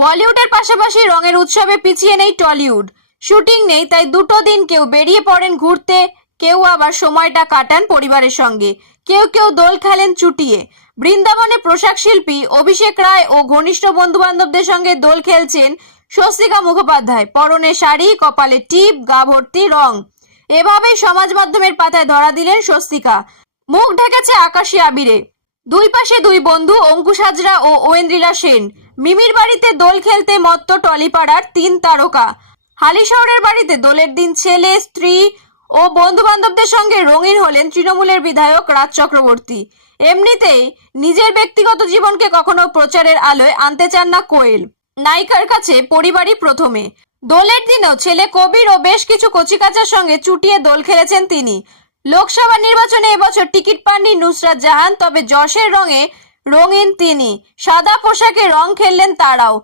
বলিউডের পাশাপাশি রঙের উৎসবে পিছিয়ে নেই টলিউড। শুটিং নেই, তাই দুটো দিন কেউ বেরিয়ে পড়েন ঘুরতে, কেউ আবার সময়টা কাটান পরিবারের সঙ্গে, কেউ কেউ দোল খেলেন চুটিয়ে। বৃন্দাবনে পোশাক শিল্পী অভিষেক রায় ও ঘনিষ্ঠ বন্ধু বান্ধবদের সঙ্গে দোল খেলছেন স্বস্তিকা মুখোপাধ্যায়। পরনে শাড়ি, কপালে টিপ, গা ভর্তি রং। এভাবেই সমাজ মাধ্যমের পাতায় ধরা দিলেন স্বস্তিকা। মুখ ঢেকেছে আকাশী আবিরে। দুই পাশে দুই বন্ধু অঙ্কুশ হাজরা ও ঐন্দ্রিলা সেন। মিমির বাড়িতে দোল খেলতে মত্ত টলিপাড়ার তিন তারকা। হালিশহরের বাড়িতে দোলের দিন ছেলে, স্ত্রী ও বন্ধু বান্ধবদের সঙ্গে রঙিন হলেন তৃণমূলের বিধায়ক রাজ চক্রবর্তী। এমনিতেই নিজের ব্যক্তিগত জীবনকে কখনো প্রচারের আলোয় আনতে চান না কোয়েল। নায়িকার কাছে পরিবারই প্রথমে। দোলের দিনেও ছেলে কবির ও বেশ কিছু কচিকাচার সঙ্গে চুটিয়ে দোল খেলেছেন তিনি। লোকসভা নির্বাচনে এবছর টিকিট পাননি নুসরাত জাহান, তবে যশের রঙে রঙিন তিনি। সাদা পোশাকে রং খেললেন তারাও।